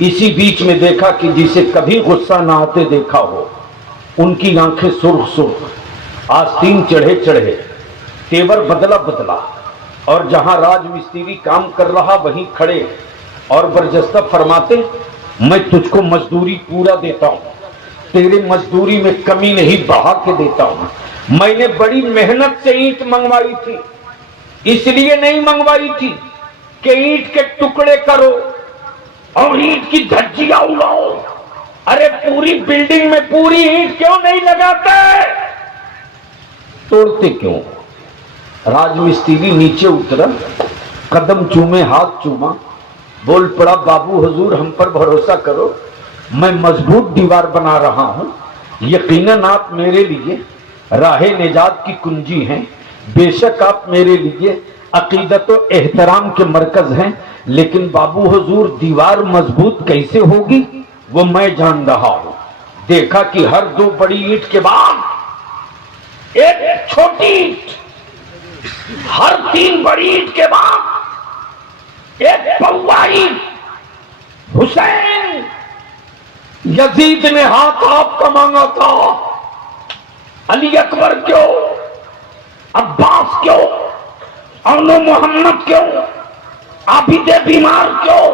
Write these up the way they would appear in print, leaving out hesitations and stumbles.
اسی بیچ میں دیکھا کہ جسے کبھی غصہ نہ آتے دیکھا ہو، ان کی آنکھیں سرخ سرخ، آستین چڑھے چڑھے، تیور بدلا بدلا، اور جہاں راج مستری کام کر رہا وہیں کھڑے اور برجستہ فرماتے میں تجھ کو مزدوری پورا دیتا ہوں، تیرے مزدوری میں کمی نہیں، بڑھا کے دیتا ہوں۔ میں نے بڑی محنت سے اینٹ منگوائی تھی، اس لیے نہیں منگوائی تھی کہ اینٹ کے ٹکڑے کرو اور اینٹ کی دھجیاں اڑاؤ۔ ارے پوری بلڈنگ میں پوری اینٹ کیوں نہیں لگاتے؟ توڑتے کیوں؟ راج مستری نیچے اترا، قدم چومے، ہاتھ چوما، بول پڑا بابو حضور ہم پر بھروسہ کرو، میں مضبوط دیوار بنا رہا ہوں، یقیناً آپ میرے لیے راہ نجات کی کنجی ہیں، بے شک آپ میرے لیے عقیدت و احترام کے مرکز ہیں، لیکن بابو حضور دیوار مضبوط کیسے ہوگی وہ میں جان رہا ہوں۔ دیکھا کہ ہر دو بڑی اینٹ کے بعد ایک چھوٹی اینٹ، ہر تین بڑی اینٹ کے بعد ایک پوا اینٹ۔ حسین، یزید نے ہاتھ آپ کا مانگا تھا، علی اکبر کیوں، عباس کیوں، اونو محمد کیوں، عابد بیمار کیوں،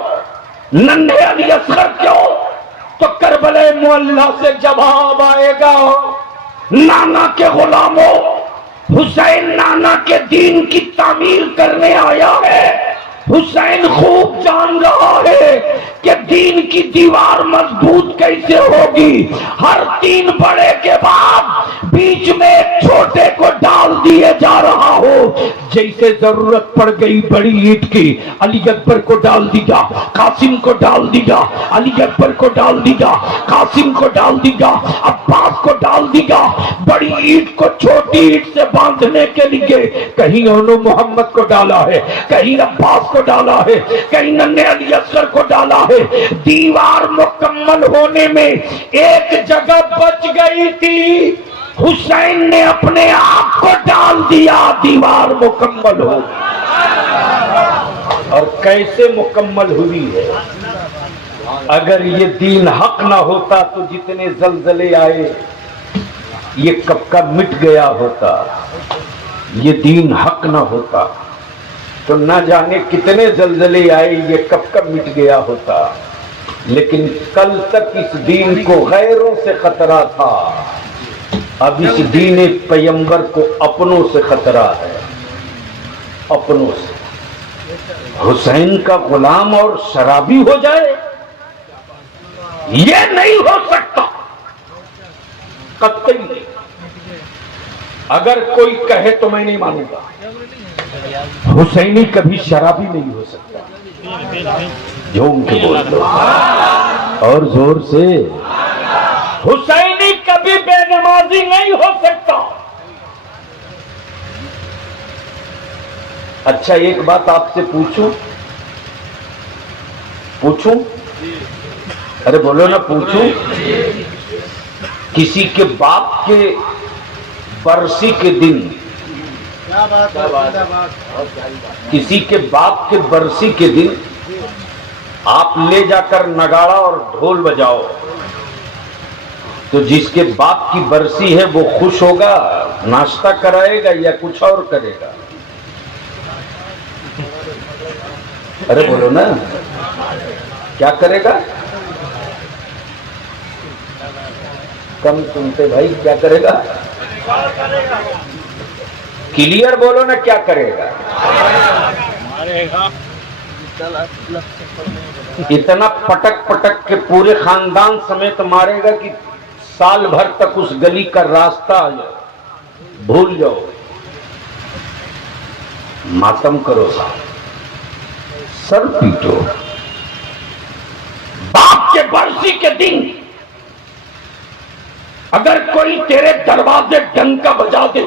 ننھے علی اصغر کیوں؟ تو کربلا معلیٰ سے جواب آئے گا، نانا کے غلاموں، حسین نانا کے دین کی تعمیر کرنے آیا ہے۔ حسین خوب جان رہا ہے کہ دین کی دیوار مضبوط کیسے ہوگی۔ ہر تین بڑے کے بعد بیچ میں ایک چھوٹے کو ڈال دیے جا رہا ہو۔ جیسے ضرورت پڑ گئی بڑی اینٹ کی، علی اکبر کو ڈال دیا، قاسم کو ڈال دیا، علی اکبر کو ڈال دیا، قاسم کو ڈال دیا، عباس کو ڈال دیا۔ بڑی اینٹ کو چھوٹی اینٹ سے باندھنے کے لیے کہیں اونو محمد کو ڈالا ہے، کہیں عباس کو ڈالا ہے، کہیں ننھے علی اصغر کو ڈالا ہے۔ دیوار مکمل ہونے میں ایک جگہ بچ گئی تھی، حسین نے اپنے آپ کو ڈال دیا، دیوار مکمل ہو۔ اور کیسے مکمل ہوئی ہے؟ اگر یہ دین حق نہ ہوتا تو جتنے زلزلے آئے یہ کب کا مٹ گیا ہوتا۔ یہ دین حق نہ ہوتا تو نہ جانے کتنے زلزلے آئے، یہ کب کا مٹ گیا ہوتا۔ لیکن کل تک اس دین کو غیروں سے خطرہ تھا، اب اس دین پیغمبر کو اپنوں سے خطرہ ہے، اپنوں سے۔ حسین کا غلام اور شرابی ہو جائے، یہ نہیں ہو سکتا قطعی۔ اگر کوئی کہے تو میں نہیں مانوں گا، حسینی کبھی شرابی نہیں ہو سکتا۔ جھوم کے بول دو اور زور سے، حسینی کبھی بے نمازی نہیں ہو سکتا۔ اچھا ایک بات آپ سے پوچھوں؟ ارے بولو نا، پوچھوں؟ کسی کے باپ کے برسی کے دن، کسی کے باپ کے برسی کے دن آپ لے جا کر نگاڑا اور ڈھول بجاؤ تو جس کے باپ کی برسی ہے وہ خوش ہوگا، ناشتہ کرائے گا یا کچھ اور کرے گا؟ ارے بولو نا، کیا کرے گا؟ کم سنتے بھائی، کیا کرے گا؟ کلیئر بولو نا، کیا کرے گا؟ اتنا پٹک پٹک کے پورے خاندان سمیت مارے گا کہ سال بھر تک اس گلی کا راستہ بھول جاؤ، ماتم کرو گا، سر پیٹو۔ باپ کے برسی کے دن اگر کوئی تیرے دروازے ڈنکا بجا دے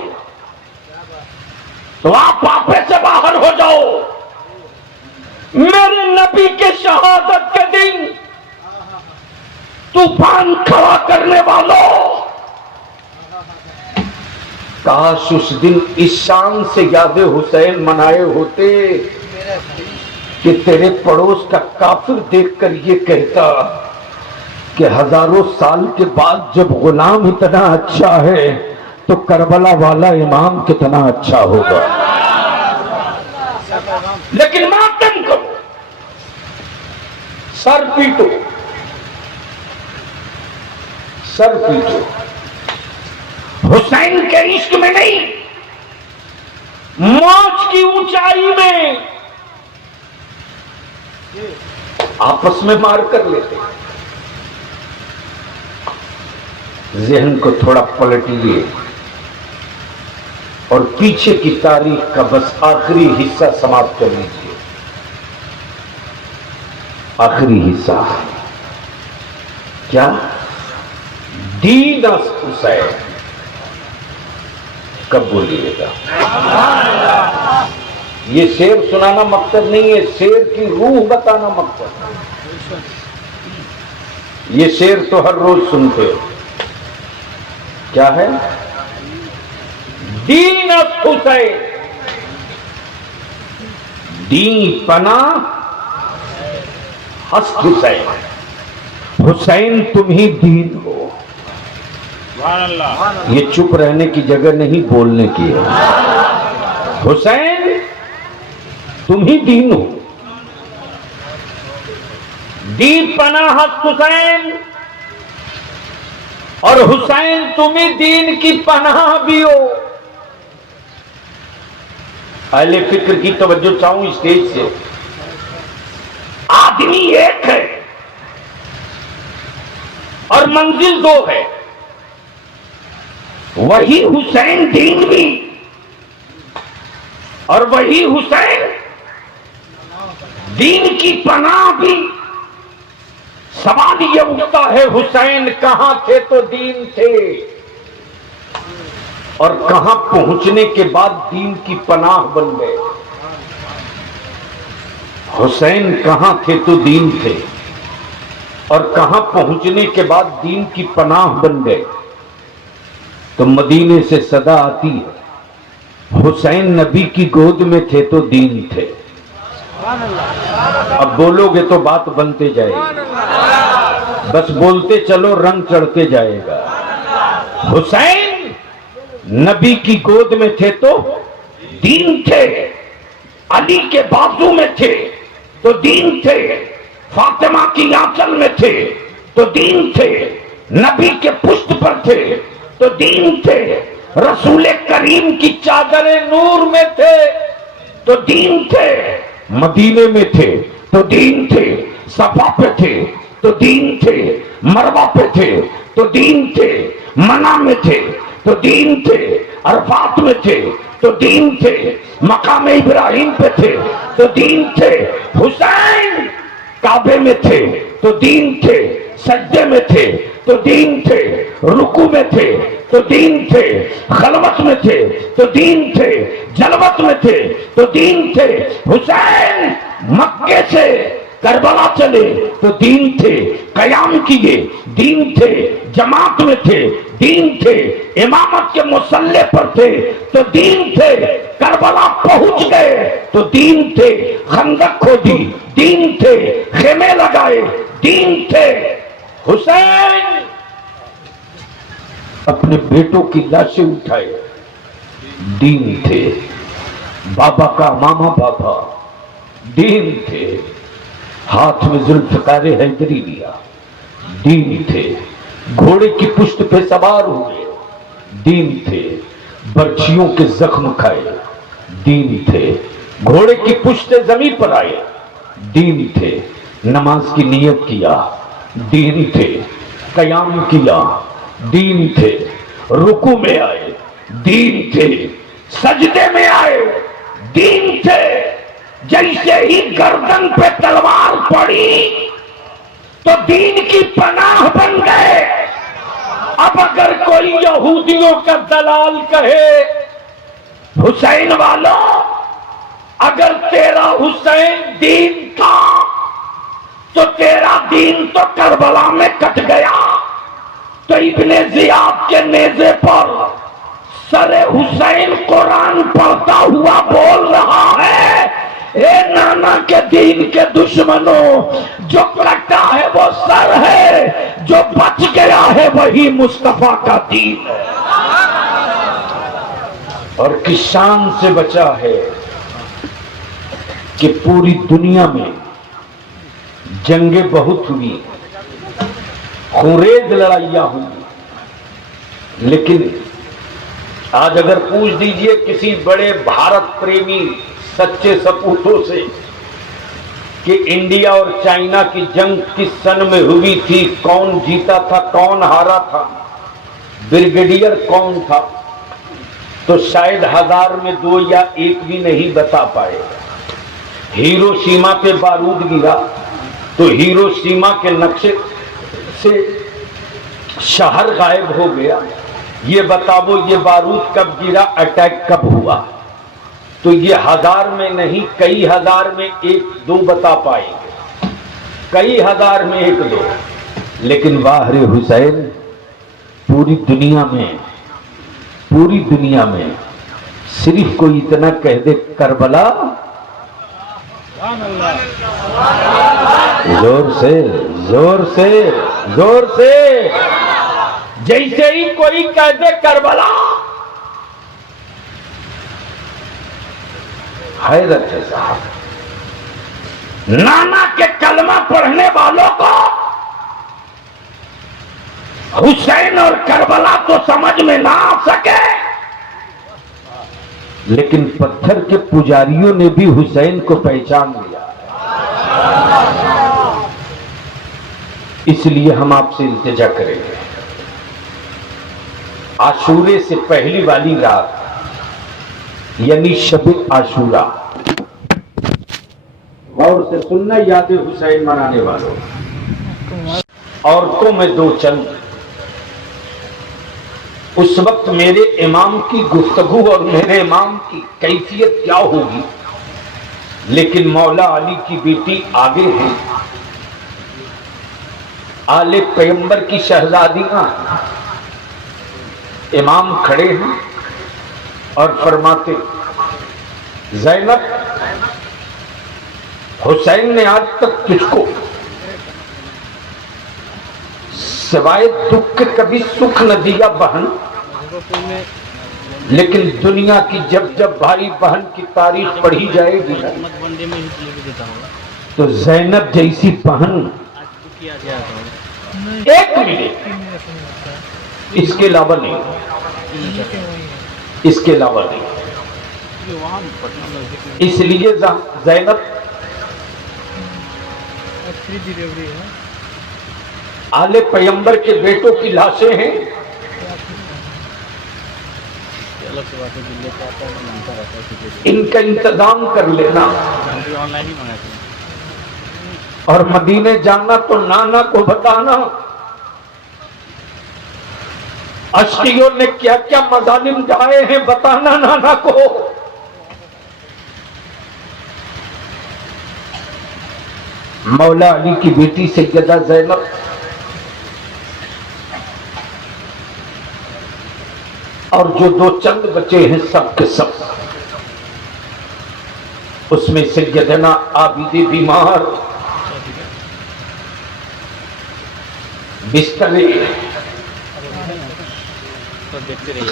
تو آپ آپے سے باہر ہو جاؤ۔ میرے نبی کے شہادت کے دن طوفان کھڑا کرنے والوں، کاش اس دن اس شان سے یاد حسین منائے ہوتے کہ تیرے پڑوس کا کافر دیکھ کر یہ کہتا کہ ہزاروں سال کے بعد جب غلام اتنا اچھا ہے تو کربلا والا امام کتنا اچھا ہوگا. لیکن ماتم کرو، سر پیٹو، سر پیٹو، حسین کے عشق میں نہیں، موج کی اونچائی میں آپس میں مار کر لیتے. ذہن کو تھوڑا پلٹیے اور پیچھے کی تاریخ کا بس آخری حصہ سماپت کر لیجیے. آخری حصہ کیا؟ دین حسین. کب بولیے گا؟ یہ شعر سنانا مقصد نہیں ہے، شعر کی روح بتانا مقصد. یہ شعر تو ہر روز سنتے ہو. کیا ہے؟ دین حسین، دین پناہ ہست حسین. حسین تم ہی دین ہو. یہ چپ رہنے کی جگہ نہیں، بولنے کی ہے. حسین تم ہی دین ہو، دین پناہ ہست حسین. اور حسین تم ہی دین کی پناہ بھی ہو. اہل فکر کی توجہ چاہوں اسٹیج سے. آدمی ایک ہے اور منزل دو ہے. وہی حسین دین بھی اور وہی حسین دین کی پناہ بھی. سوال یہ اٹھتا ہے حسین کہاں تھے تو دین تھے، اور کہاں پہنچنے کے بعد دین کی پناہ بن گئے. حسین کہاں تھے تو دین تھے اور کہاں پہنچنے کے بعد دین کی پناہ بن گئے. تو مدینے سے صدا آتی ہے حسین نبی کی گود میں تھے تو دین تھے. اب بولو گے تو بات بنتے جائے گی، بس بولتے چلو رنگ چڑھتے جائے گا. حسین نبی کی گود میں تھے تو دین تھے، علی کے بازو میں تھے تو دین تھے، فاطمہ کی آنچل میں تھے تو دین تھے، نبی کے پشت پر تھے تو دین تھے، رسول کریم کی چادر نور میں تھے تو دین تھے، مدینے میں تھے تو دین تھے، صفا پہ تھے تو دین تھے، مروہ پہ تھے تو دین تھے، منع میں تھے تو دین تھے، عرفات میں تھے تو دین تھے، مقام ابراہیم پہ تھے تو دین تھے. حسین کعبے میں تھے تو دین تھے، سجدے میں تھے تو دین تھے، رکوع میں تھے تو دین تھے، خلوت میں تھے تو دین تھے، جلوت میں تھے تو دین تھے. حسین مکے سے کربلا چلے تو دین تھے، قیام کیے دین تھے، جماعت میں تھے دین تھے، امامت کے مصلی پر تھے تو دین تھے، کربلا پہنچ گئے تو دین تھے، خندق کھودی دین تھے، خیمے لگائے دین تھے. حسین اپنے بیٹوں کی لاشیں اٹھائے دین تھے، بابا کا ماما بابا دین تھے، ہاتھ میں ذوالفقار حیدری لیا دین تھے، گھوڑے کی پشت پہ سوار ہوئے دین تھے، برچھیوں کے زخم کھائے دین تھے، گھوڑے کی پشت زمین پر آئے دین تھے، نماز کی نیت کیا دین تھے، قیام کیا دین تھے، رکوع میں آئے دین تھے، سجدے میں آئے دین تھے. جیسے ہی گردن پہ تلوار پڑی تو دین کی پناہ بن گئے. اب اگر کوئی یہودیوں کا دلال کہے حسین والوں اگر تیرا حسین دین تھا تو تیرا دین تو کربلا میں کٹ گیا. تو ابن زیاد کے نیزے پر سر حسین قرآن پڑھتا ہوا بول رہا ہے اے نانا کے دین کے دشمنوں، جو پلٹا ہے وہ سر ہے، جو بچ گیا ہے وہی مصطفیٰ کا دین ہے، اور کس شان سے بچا ہے کہ پوری دنیا میں جنگیں بہت ہوئی، خونریز لڑائیاں ہوئی، لیکن آج اگر پوچھ دیجئے کسی بڑے بھارت پریمی سچے سپوتوں سے کہ انڈیا اور چائنا کی جنگ کس سن میں ہوئی تھی، کون جیتا تھا کون ہارا تھا، بریگیڈیئر کون تھا، تو شاید 1000 میں 2 یا 1 بھی نہیں بتا پائے۔ ہیروشیما پہ بارود گرا تو ہیروشیما کے نقشے سے شہر غائب ہو گیا، یہ بتاؤ یہ بارود کب گرا، اٹیک کب ہوا، تو یہ 1000 میں نہیں کئی ہزار میں 1-2 بتا پائیں گے، کئی ہزار میں 1-2، لیکن واہ رے حسین، پوری دنیا میں صرف کوئی اتنا کہہ دے کربلا، زور سے جیسے ہی کوئی کہہ دے کربلا، حیرت ہے صاحب۔ نانا کے کلمہ پڑھنے والوں کو حسین اور کربلا تو سمجھ میں نہ آ سکے، لیکن پتھر کے پجاریوں نے بھی حسین کو پہچان لیا، اس لیے ہم آپ سے التجا کریں گے، عاشورے سے پہلی والی رات یعنی شب عاشورہ، غور سے سننا یاد حسین منانے والوں، عورتوں میں 2 چند، اس وقت میرے امام کی گفتگو اور میرے امام کی کیفیت کیا ہوگی، لیکن مولا علی کی بیٹی آگے ہے، آل پیغمبر کی شہزادیاں، امام کھڑے ہیں اور فرماتے زینب، حسین نے آج تک تجھ کو سوائے دکھ کے کبھی سکھ نہ دیا بہن، لیکن دنیا کی جب بھائی بہن کی تاریخ پڑھی جائے گی تو زینب جیسی بہن ایک ملے، اس کے علاوہ نہیں، اس کے علاوہ نہیں۔ اس لیے زینب آل پیغمبر کے بیٹوں کی لاشیں ہیں، ان کا انتظام کر لینا، اور مدینے جانا تو نانا کو بتانا اشقیوں نے کیا کیا مظالم ڈھائے ہیں، بتانا نانا کو۔ مولا علی کی بیٹی سیدہ زینب اور جو 2 چند بچے ہیں سب کے سب، اس میں سیدنا عابد بیمار بستر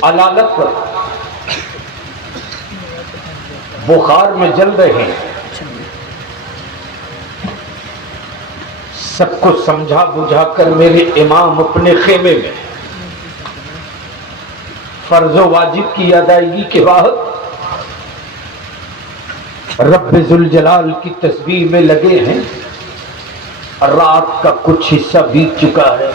علالت پر بخار میں جل رہے ہیں، سب کو سمجھا بجھا کر میرے امام اپنے خیمے میں فرض و واجب کی ادائیگی کے بعد رب ذوالجلال کی تسبیح میں لگے ہیں، رات کا کچھ حصہ بیت چکا ہے،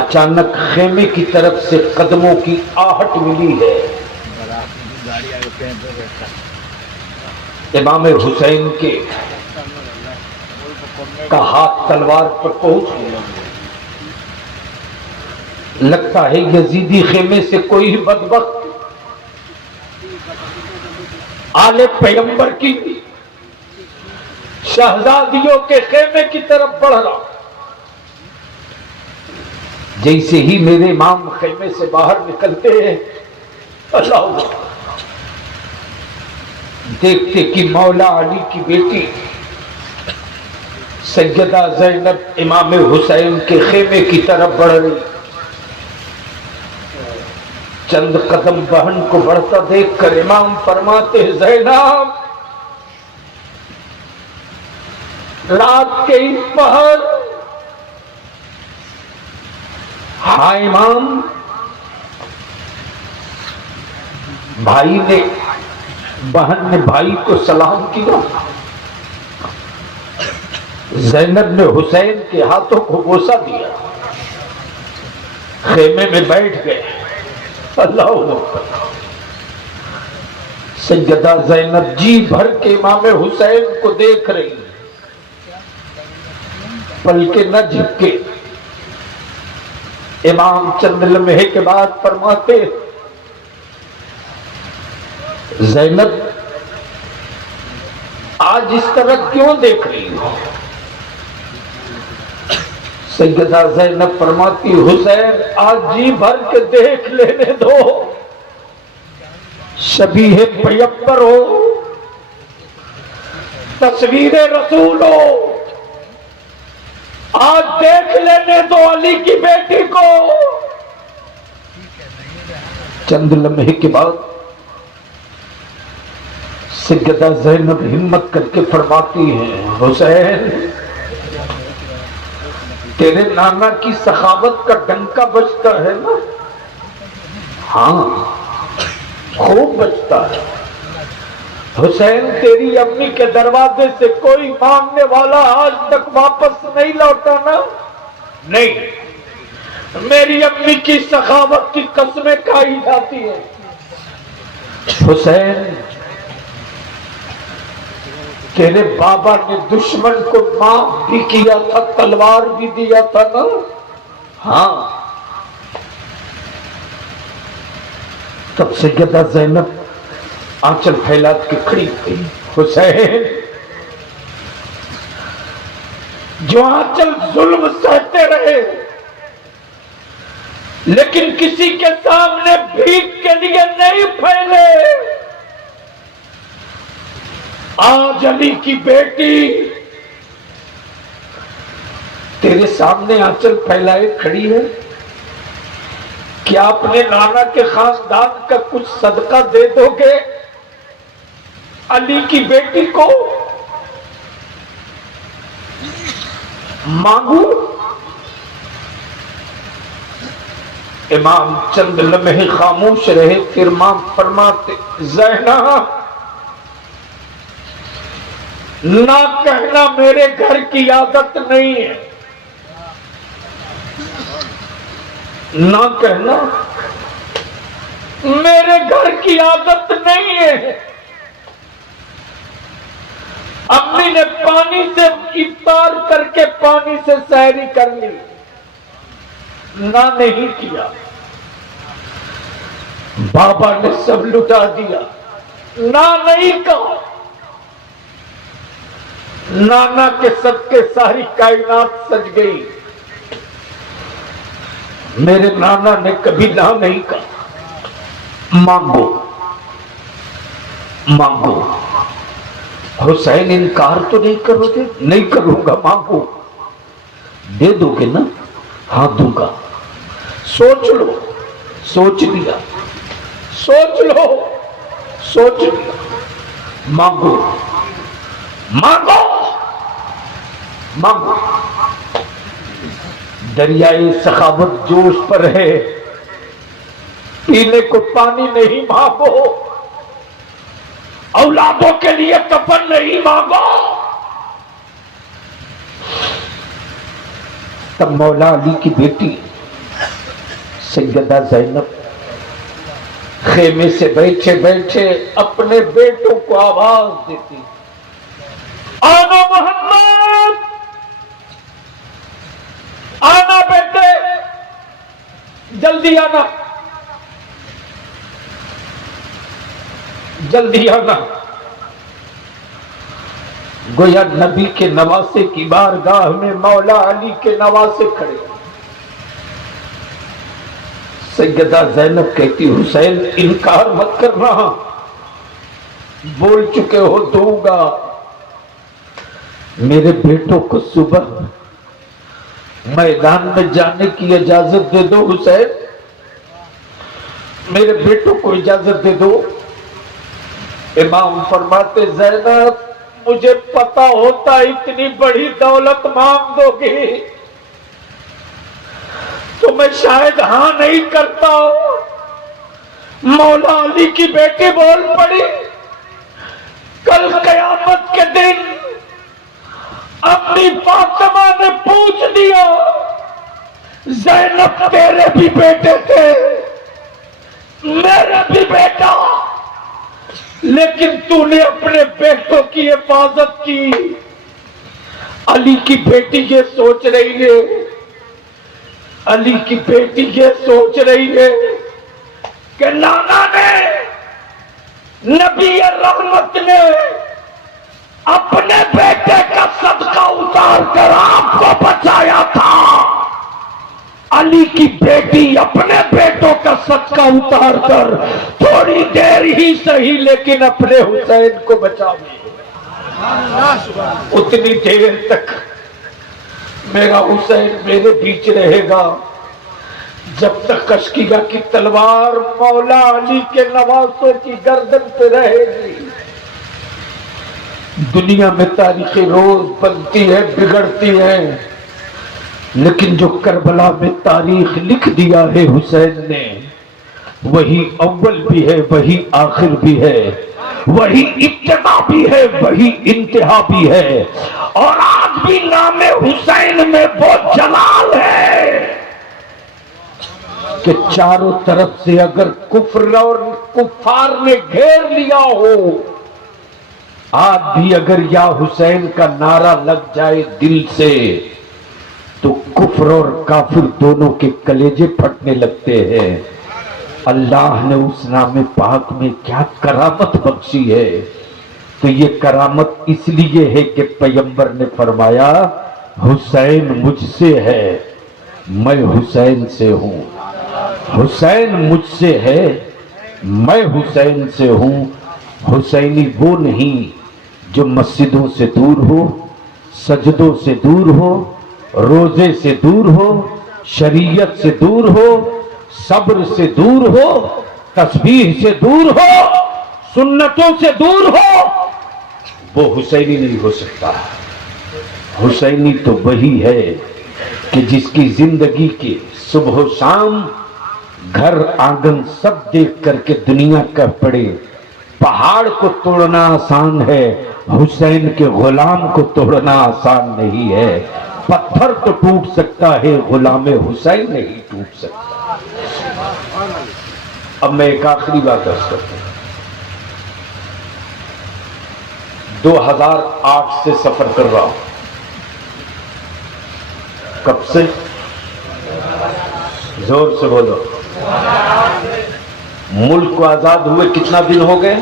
اچانک خیمے کی طرف سے قدموں کی آہٹ ملی ہے، امام حسین کے کا ہاتھ تلوار پر پہنچ گیا، لگتا ہے یزیدی خیمے سے کوئی بدبخت آل پیغمبر کی شہزادیوں کے خیمے کی طرف بڑھ رہا، جیسے ہی میرے امام خیمے سے باہر نکلتے ہیں اللہ دیکھتے کہ مولا علی کی بیٹی سیدہ زینب امام حسین کے خیمے کی طرف بڑھ رہی. چند قدم بہن کو بڑھتا دیکھ کر امام فرماتے ہیں زینب رات کے اس پہر. ہاں امام. بھائی نے بہن نے بھائی کو سلام کیا. زینب نے حسین کے ہاتھوں کو بوسہ دیا. خیمے میں بیٹھ گئے. اللہ اکبر. سیدہ زینب جی بھر کے امام حسین کو دیکھ رہی بلکہ نہ جھکے. امام چند لمحے کے بعد فرماتے زینب آج اس طرح کیوں دیکھ رہی ہو؟ سیدہ زینب فرماتی حسین آج جی بھر کے دیکھ لینے دو. شبیہ پیغمبر ہو, تصویر رسول ہو, آج دیکھ لینے دو علی کی بیٹی کو. چند لمحے کے بعد سیدہ زینب ہمت کر کے فرماتی ہیں حسین تیرے نانا کی سخاوت کا ڈنکا بجتا ہے نا؟ ہاں خوب بجتا ہے. حسین تیری امی کے دروازے سے کوئی مانگنے والا آج تک واپس نہیں لوٹا نا؟ نہیں. میری امی کی سخاوت کی قسمیں کھائی جاتی ہیں. حسین تیرے بابا نے دشمن کو معاف بھی کیا تھا, تلوار بھی دیا تھا نا؟ ہاں. تب سیدہ زینب آنچل پھیلا کے کھڑی ہوئی. حسین جو آنچل ظلم سہتے رہے لیکن کسی کے سامنے بھیک کے لیے نہیں پھیلے, آج علی کی بیٹی تیرے سامنے آنچل پھیلائے کھڑی ہے. کیا اپنے نانا کے خاندان کا کچھ صدقہ دے دو گے علی کی بیٹی کو؟ مانگو. امام چند لمحے خاموش رہے پھر امام فرماتے زینب نہ کہنا میرے گھر کی عادت نہیں ہے. نہ کہنا میرے گھر کی عادت نہیں ہے. امی نے پانی سے افطار کر کے پانی سے سحری کر لی, نہ نہیں کیا. بابا نے سب لٹا دیا, نہ نہیں کہا. نانا کے صدقے ساری کائنات سج گئی. میرے نانا نے کبھی نہ نہیں کہا. مانگو مانگو. حسین انکار تو نہیں کرو گے؟ نہیں کروں گا. مانگو. دے دو گے نا؟ ہاں دوں گا. سوچ لو. سوچ لیا. سوچ لو. سوچ لیا. مانگو مانگو مانگو. دریائے سخاوت جوش پر ہے, پینے کو پانی نہیں مانگو, اولادوں کے لیے کفن نہیں مانگو. تب مولا علی کی بیٹی سیدہ زینب خیمے سے بیٹھے بیٹھے اپنے بیٹوں کو آواز دیتی آنا محمد, آنا بیٹے, جلدی آنا, جلدی آنا. گویا نبی کے نواسے کی بارگاہ میں مولا علی کے نواسے کھڑے. سیدہ زینب کہتی حسین انکار مت کرنا, بول چکے ہو دوں گا. میرے بیٹوں کو صبح میدان میں جانے کی اجازت دے دو حسین, میرے بیٹوں کو اجازت دے دو. امام فرماتے زینب مجھے پتا ہوتا اتنی بڑی دولت مانگ دو گی تو میں شاید ہاں نہیں کرتا. مولا علی کی بیٹی بول پڑی, کل قیامت کے دن اپنی فاطمہ نے پوچھ دیا زینب تیرے بھی بیٹے تھے میرے بھی بیٹا, لیکن تو نے اپنے بیٹوں کی حفاظت کی. علی کی بیٹی یہ سوچ رہی ہے, علی کی بیٹی یہ سوچ رہی ہے کہ نانا نے, نبی رحمت نے اپنے بیٹے کا صدقہ اتار کر آپ کو بچایا تھا. علی کی بیٹی اپنے بیٹوں کا صدقہ اتار کر تھوڑی دیر ہی صحیح لیکن اپنے حسین کو بچاوے. اتنی دیر تک میرا حسین میرے بیچ رہے گا جب تک کشکیہ کی تلوار مولا علی کے نواسوں کی گردن پہ رہے گی. دنیا میں تاریخیں روز بنتی ہے بگڑتی ہے, لیکن جو کربلا میں تاریخ لکھ دیا ہے حسین نے, وہی اول بھی ہے وہی آخر بھی ہے, وہی ابتدا بھی ہے وہی انتہا بھی ہے. اور آج بھی نام حسین میں وہ جلال ہے کہ چاروں طرف سے اگر کفر اور کفار نے گھیر لیا ہو, آج بھی اگر یا حسین کا نعرہ لگ جائے دل سے تو کفر اور کافر دونوں کے کلیجے پھٹنے لگتے ہیں. اللہ نے اس نام پاک میں کیا کرامت بخشی ہے, تو یہ کرامت اس لیے ہے کہ پیغمبر نے فرمایا حسین مجھ سے ہے میں حسین سے ہوں, حسین مجھ سے ہے میں حسین سے ہوں. حسینی وہ نہیں جو مسجدوں سے دور ہو, سجدوں سے دور ہو, روزے سے دور ہو, شریعت سے دور ہو, صبر سے دور ہو, تسبیح سے دور ہو, سنتوں سے دور ہو, وہ حسینی نہیں ہو سکتا. حسینی تو وہی ہے کہ جس کی زندگی کے صبح و شام گھر آنگن سب دیکھ کر کے دنیا کا پڑے. پہاڑ کو توڑنا آسان ہے, حسین کے غلام کو توڑنا آسان نہیں ہے. پتھر تو ٹوٹ سکتا ہے, غلام حسین نہیں ٹوٹ سکتا. اب میں ایک آخری بات عرض کرتا ہوں. 2008 سے سفر کر رہا ہوں. کب سے؟ زور سے بولو. ملک کو آزاد ہوئے کتنا دن ہو گئے؟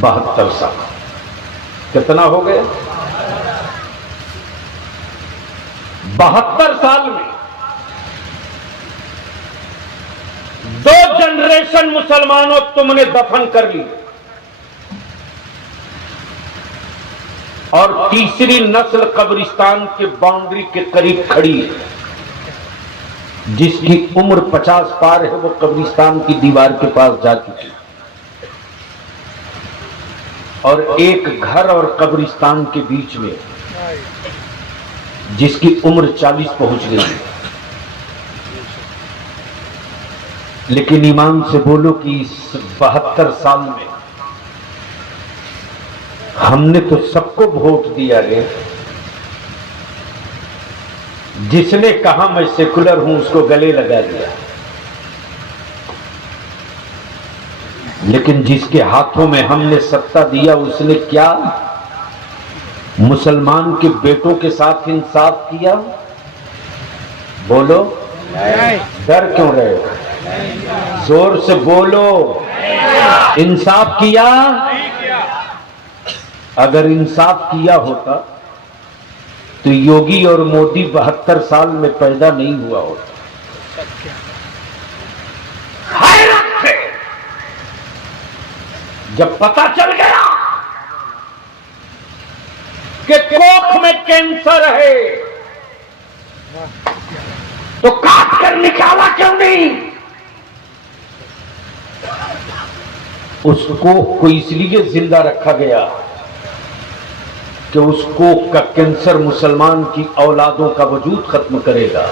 72 سال. کتنا ہو گئے؟ 72 سال میں 2 جنریشن مسلمانوں تم نے دفن کر لی, اور تیسری نسل قبرستان کے باؤنڈری کے قریب کھڑی ہے. جس کی عمر 50 پار ہے وہ قبرستان کی دیوار کے پاس جا چکی, اور ایک گھر اور قبرستان کے بیچ میں جس کی عمر 40 پہنچ گئی. لیکن ایمان سے بولو کہ اس 72 سال میں ہم نے تو سب کو ووٹ دیا ہے. جس نے کہا میں سیکولر ہوں اس کو گلے لگا دیا, لیکن جس کے ہاتھوں میں ہم نے ستہ دیا اس نے کیا مسلمان کے بیٹوں کے ساتھ انصاف کیا؟ بولو, ڈر کیوں رہے ہو؟ زور سے بولو. انصاف کیا؟ اگر انصاف کیا ہوتا تو یوگی اور مودی 72 سال میں پیدا نہیں ہوا ہوتا. حیرت سے جب پتا چل گیا کہ کوکھ میں کینسر ہے تو کاٹ کر نکالا کیوں نہیں؟ اس کوکھ کو اس لیے زندہ رکھا گیا کہ اس کوکھ کا کینسر مسلمان کی اولادوں کا وجود ختم کرے گا.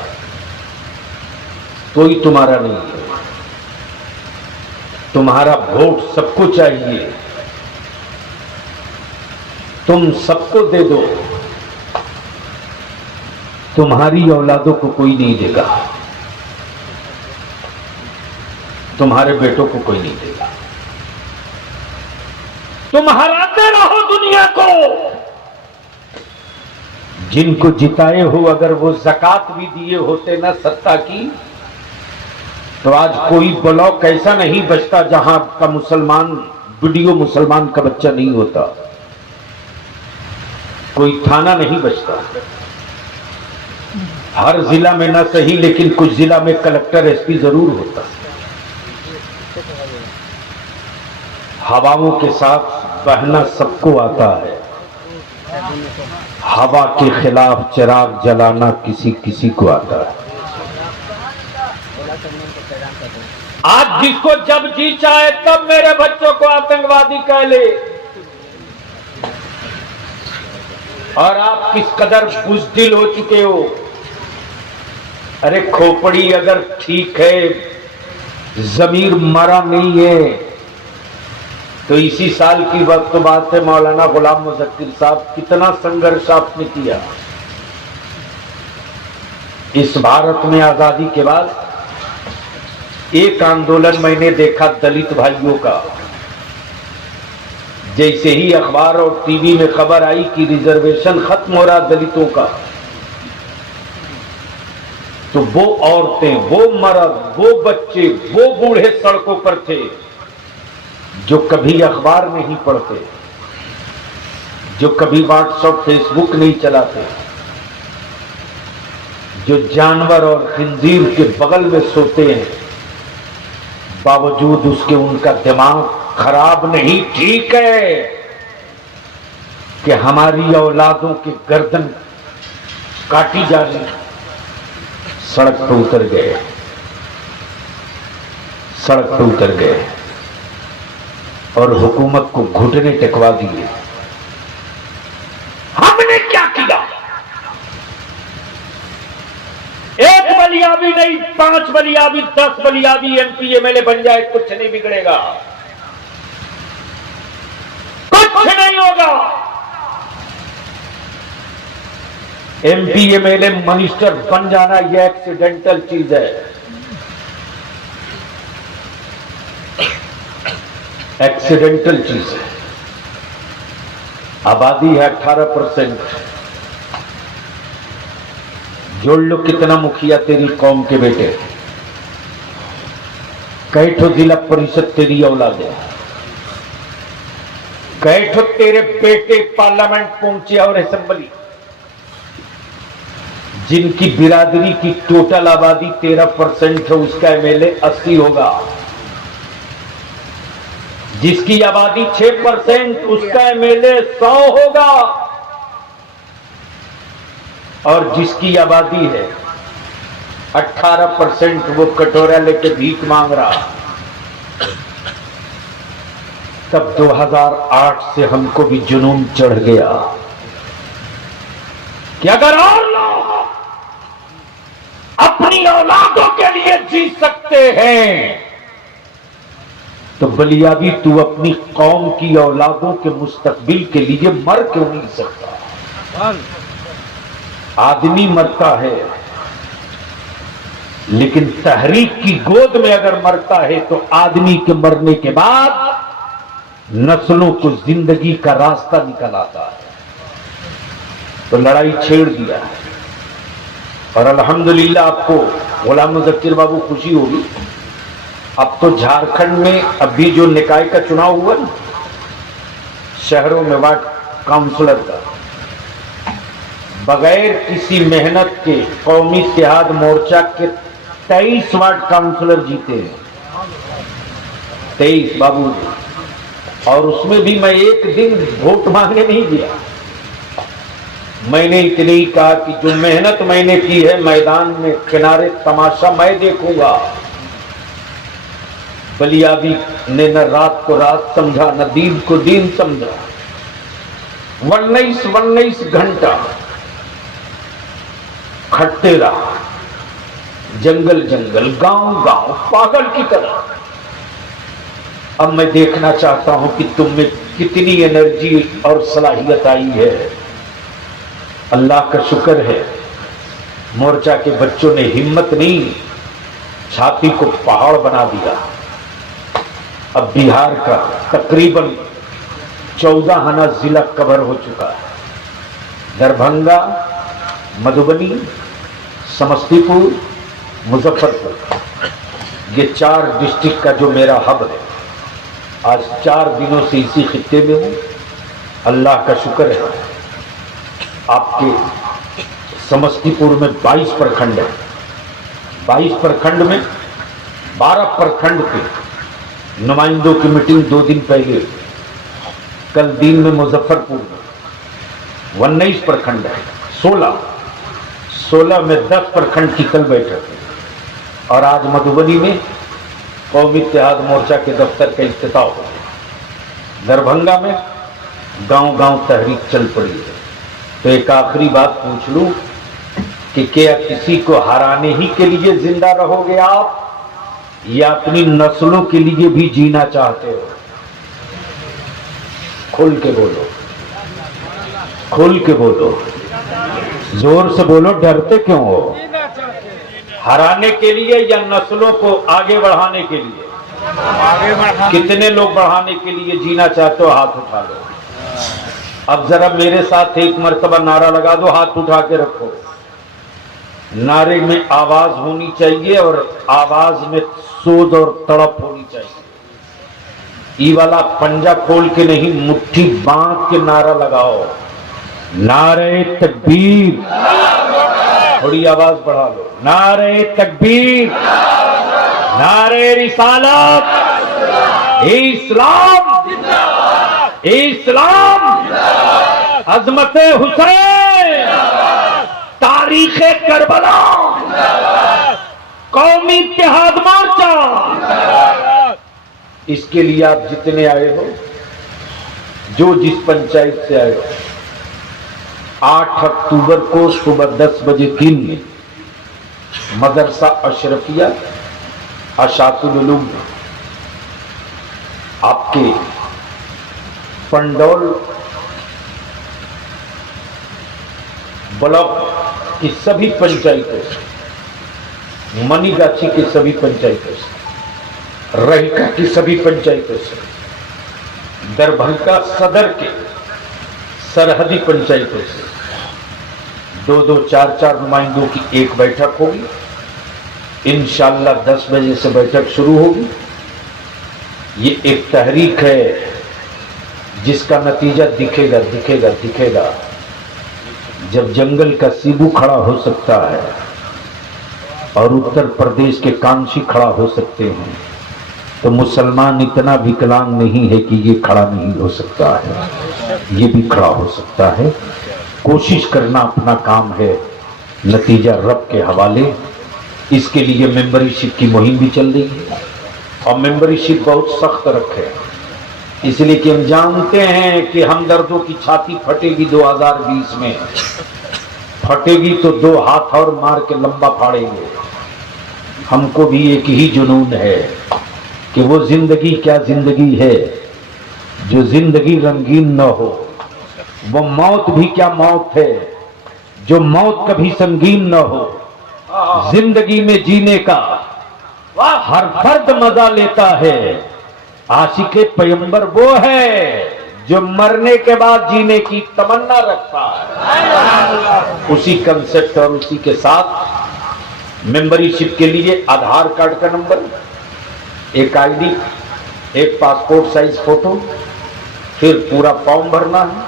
کوئی تمہارا نہیں ہے. تمہارا ووٹ سب کو چاہیے، تم سب کو دے دو، تمہاری اولادوں کو کوئی نہیں دے گا، تمہارے بیٹوں کو کوئی نہیں دے گا. تم ہراتے رہو دنیا کو. جن کو جتائے ہو اگر وہ زکات بھی دیے ہوتے نا ستا کی، تو آج کوئی بلاک ایسا نہیں بچتا جہاں کا مسلمان ویڈیو مسلمان کا بچہ نہیں ہوتا، کوئی تھانہ نہیں بچتا. ہر ضلع میں نہ صحیح لیکن کچھ ضلع میں کلکٹر ایس پی ضرور ہوتا. ہواؤں کے ساتھ بہنا سب کو آتا ہے، ہوا کے خلاف چراغ جلانا کسی کسی کو آتا ہے. آج جس کو جب جی چاہے تب میرے بچوں کو آتنکوادی کہہ لے، اور آپ کس قدر بزدل ہو چکے ہو. ارے کھوپڑی اگر ٹھیک ہے، ضمیر مرا نہیں ہے. تو اسی سال کی وقت بات ہے، مولانا غلام مظفر صاحب کتنا سنگھرش آپ نے کیا. اس بھارت میں آزادی کے بعد ایک آندولن میں نے دیکھا دلت بھائیوں کا. جیسے ہی اخبار اور ٹی وی میں خبر آئی کہ ریزرویشن ختم ہو رہا دلتوں کا، تو وہ عورتیں، وہ مرد، وہ بچے، وہ بوڑھے سڑکوں پر تھے جو کبھی اخبار نہیں پڑھتے، جو کبھی واٹس ایپ فیس بک نہیں چلاتے، جو جانور اور خنزیر کے بغل میں سوتے ہیں، باوجود اس کے ان کا دماغ خراب نہیں. ٹھیک ہے کہ ہماری اولادوں کی گردن کاٹی جا رہی، سڑک پہ اتر گئے، سڑک پہ اتر گئے اور حکومت کو گھٹنے ٹکوا دیے. ہم نے کیا کیا؟ ایک بلیابی نہیں، 5 بلیابی، 10 بلیابی M P M L A بن جائے کچھ نہیں بگڑے گا، کچھ نہیں ہوگا. M P M L A minister بن جانا یہ ایکسیڈنٹل چیز ہے، ایکسیڈنٹل چیز ہے. آبادی ہے 18%. جوڑ لو کتنا مکھیا تیری قوم کے بیٹے، کئی ٹھو ضلع پریشد تیری اولاد ہے، کئی ٹھو تیرے بیٹے پارلیمنٹ پہنچے اور اسمبلی. جن کی برادری کی ٹوٹل آبادی 13% ہے، اس کا ایم ایل اے 80 ہوگا. جس کی آبادی 6% اس کا ایم ایل اے 100 ہوگا. اور جس کی آبادی ہے 18% وہ کٹورا لے کے بھیک مانگ رہا. تب 2008 سے ہم کو بھی جنون چڑھ گیا کہ اگر اور لوگ اپنی اولادوں کے لیے جی سکتے ہیں تو بلیابی تو اپنی قوم کی اولادوں کے مستقبل کے لیے مر کیوں نہیں سکتا؟ آدمی مرتا ہے لیکن تحریک کی گود میں اگر مرتا ہے تو آدمی کے مرنے کے بعد نسلوں کو زندگی کا راستہ نکل آتا ہے. تو لڑائی چھیڑ دیا ہے. اور الحمدللہ آپ کو غلام مظفر بابو خوشی ہوگی، اب تو جھارکھنڈ میں ابھی جو نکائے کا چناؤ ہوا نا، شہروں میں وارڈ کاؤنسلر کا، بغیر کسی محنت کے قومی اتحاد مورچہ کے 23 وارڈ کاؤنسلر جیتے ہیں. 23 بابو جی اور اس میں بھی میں ایک دن ووٹ مانگنے نہیں گیا. میں نے اتنی کہا کہ جو محنت میں نے کی ہے میدان میں کنارے تماشا میں دیکھوں گا. بلیابی نے نہ رات کو رات سمجھا نہ دین کو دین سمجھا. 19 گھنٹہ کھٹتے رہا, جنگل جنگل گاؤں گاؤں پاگل کی طرح. اب میں دیکھنا چاہتا ہوں کہ تم میں کتنی انرجی اور صلاحیت آئی ہے. اللہ کا شکر ہے مورچہ کے بچوں نے ہمت نہیں, چھاتی کو پہاڑ بنا دیا. اب بہار کا تقریباً 14 ضلع کور ہو چکا ہے. دربھنگا, مدھوبنی, سمستی پور, مظفر پور, یہ 4 ڈسٹرکٹ کا جو میرا ہب ہے. آج 4 دنوں سے اسی خطے میں ہوں. اللہ کا شکر ہے آپ کے سمستی پور میں 22 پرکھنڈ ہے. 22 پرکھنڈ میں 12 پرکھنڈ کے نمائندوں کی میٹنگ 2 دن پہلے کل دن میں مظفر پور میں 19 پرکھنڈ ہے. 16 میں 10 پرکھنڈ کی کل بیٹھک ہے. اور آج مدھوبنی میں قومی اتحاد مورچہ کے دفتر کا افتتاح ہو گیا. دربھنگا میں گاؤں گاؤں تحریک چل پڑی ہے. تو ایک آخری بات پوچھ لوں کہ کیا کسی کو ہرانے ہی کے لیے زندہ رہو گے آپ یا اپنی نسلوں کے لیے بھی جینا چاہتے ہو؟ کھل کے بولو, کھل کے بولو, زور سے بولو. ڈرتے کیوں ہو؟ ہرانے کے لیے یا نسلوں کو آگے بڑھانے کے لیے؟ کتنے لوگ بڑھانے کے لیے جینا چاہتے ہو؟ ہاتھ اٹھا لو. اب ذرا میرے ساتھ ایک مرتبہ نعرہ لگا دو, ہاتھ اٹھا کے رکھو. نعرے میں آواز ہونی چاہیے اور آواز میں سود اور تڑپ ہونی چاہیے. ای والا پنجہ کھول کے نہیں, مٹھی باندھ کے نعرہ لگاؤ. نعرے تکبیر, تھوڑی آواز بڑھا لو. نعرے تکبیر, نعرے رسالت, اسلام, اسلام, عظمت حسین, تاریخ کربلا, قومی اتحاد مورچہ. اس کے لیے آپ جتنے آئے ہو, جو جس پنچایت سے آئے ہو, 8 اکتوبر کو صبح 10 بجے دن میں مدرسہ اشرفیہ اشاعت العلوم میں آپ کے پنڈول بلاک کی سبھی پنچایتوں سے, منی گاچھی کی سبھی پنچایتوں سے, رہیکا کی سبھی پنچایتوں سے, دربھنگا صدر کے سرحدی پنچایتوں سے 2 4 نمائندوں کی ایک بیٹھک ہوگی. انشاءاللہ 10 بجے سے بیٹھک شروع ہوگی. یہ ایک تحریک ہے جس کا نتیجہ دکھے گا دکھے گا دکھے گا. جب جنگل کا سیبو کھڑا ہو سکتا ہے اور اتر پردیش کے کانشی کھڑا ہو سکتے ہیں تو مسلمان اتنا وکلانگ نہیں ہے کہ یہ کھڑا نہیں ہو سکتا ہے, یہ بھی کھڑا ہو سکتا ہے. کوشش کرنا اپنا کام ہے, نتیجہ رب کے حوالے. اس کے لیے ممبری شپ کی مہم بھی چل رہی ہے اور ممبری شپ بہت سخت رکھے, اس لیے کہ ہم جانتے ہیں کہ ہمدردوں کی چھاتی پھٹے گی 2020 میں, پھٹے گی تو 2 ہاتھ اور مار کے لمبا پھاڑیں گے. ہم کو بھی ایک ہی جنون ہے کہ وہ زندگی کیا زندگی ہے جو زندگی رنگین نہ ہو, وہ موت بھی کیا موت ہے جو موت کبھی سنگین نہ ہو. زندگی میں جینے کا ہر فرد مزہ لیتا ہے, عاشق پیغمبر وہ ہے جو مرنے کے بعد جینے کی تمنا رکھتا ہے. اسی کنسپٹ اور اسی کے ساتھ ممبری شپ کے لیے آدھار کارڈ کا نمبر, ایک آئی ڈی, ایک پاسپورٹ سائز فوٹو, پھر پورا فارم بھرنا ہے.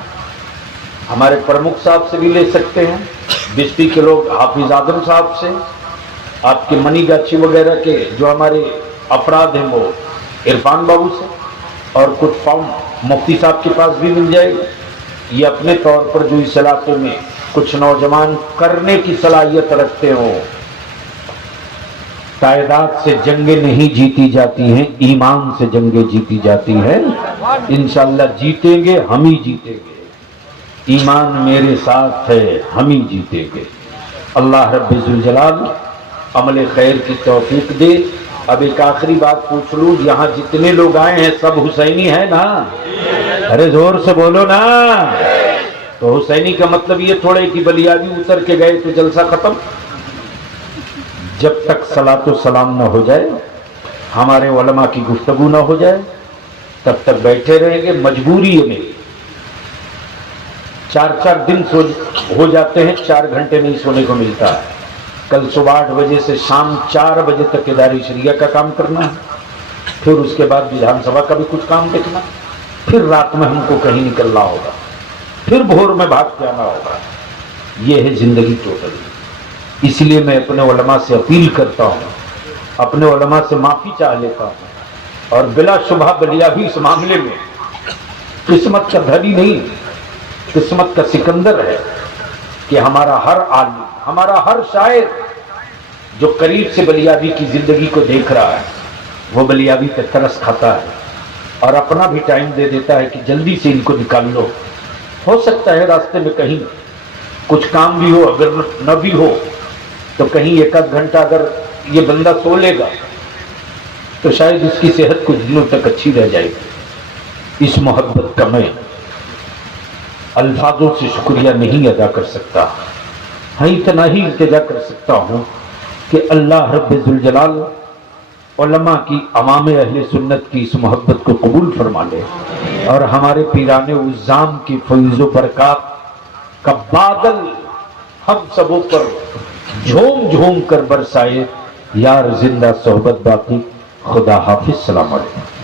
ہمارے پرمکھ صاحب سے بھی لے سکتے ہیں, بستی کے لوگ حافظ آدم صاحب سے, آپ کے منی گاچھی وغیرہ کے جو ہمارے افراد ہیں وہ عرفان بابو سے, اور کچھ فارم مفتی صاحب کے پاس بھی مل جائے گا. یہ اپنے طور پر جو اس علاقے میں کچھ نوجوان کرنے کی صلاحیت رکھتے ہو. تعداد سے جنگیں نہیں جیتی جاتی ہیں، ایمان سے جنگیں جیتی جاتی ہیں. انشاءاللہ جیتیں گے، ہم ہی جیتیں گے. ایمان میرے ساتھ ہے، ہم ہی جیتیں گے. اللہ رب ذوالجلال عمل خیر کی توفیق دے. اب ایک آخری بات پوچھ لوں، یہاں جتنے لوگ آئے ہیں سب حسینی ہیں نا؟ ارے زور سے بولو نا. تو حسینی کا مطلب یہ تھوڑے کہ بلیابی اتر کے گئے تو جلسہ ختم. جب تک صلاۃ و سلام نہ ہو جائے، ہمارے علماء کی گفتگو نہ ہو جائے، تب تک بیٹھے رہیں گے. مجبوری ہے میری. 4 دن ہو جاتے ہیں 4 گھنٹے نہیں سونے کو ملتا ہے. کل صبح 8 بجے سے شام 4 بجے تک ادارے شریعہ کا کام کرنا ہے، پھر اس کے بعد ویدھان سبھا کا بھی کچھ کام دیکھنا، پھر رات میں ہم کو کہیں نکلنا ہوگا، پھر بھور میں بھاگ کے آنا ہوگا. یہ ہے زندگی ٹوٹل. اس لیے میں اپنے علماء سے اپیل کرتا ہوں، اپنے علماء سے معافی چاہ لیتا ہوں. اور بلا شبہ بلیابی اس معاملے میں قسمت کا دھنی نہیں، قسمت کا سکندر ہے کہ ہمارا ہر عالم، ہمارا ہر شاعر جو قریب سے بلیابی کی زندگی کو دیکھ رہا ہے، وہ بلیابی پہ ترس کھاتا ہے اور اپنا بھی ٹائم دے دیتا ہے کہ جلدی سے ان کو نکال لو. ہو سکتا ہے راستے میں کہیں کچھ کام بھی ہو، اگر نہ بھی ہو تو کہیں 1 گھنٹہ اگر یہ بندہ سو لے گا تو شاید اس کی صحت کچھ دنوں تک اچھی رہ جائے گی. اس محبت کا میں الفاظوں سے شکریہ نہیں ادا کر سکتا. ہاں اتنا ہی التجا کر سکتا ہوں کہ اللہ رب ذوالجلال علماء کی، عوام اہل سنت کی اس محبت کو قبول فرما لے اور ہمارے پیران عظام کی فیض و برکات کا بادل ہم سبوں پر جھوم جھوم کر برسائے. یار زندہ صحبت باقی. خدا حافظ. السلام علیکم.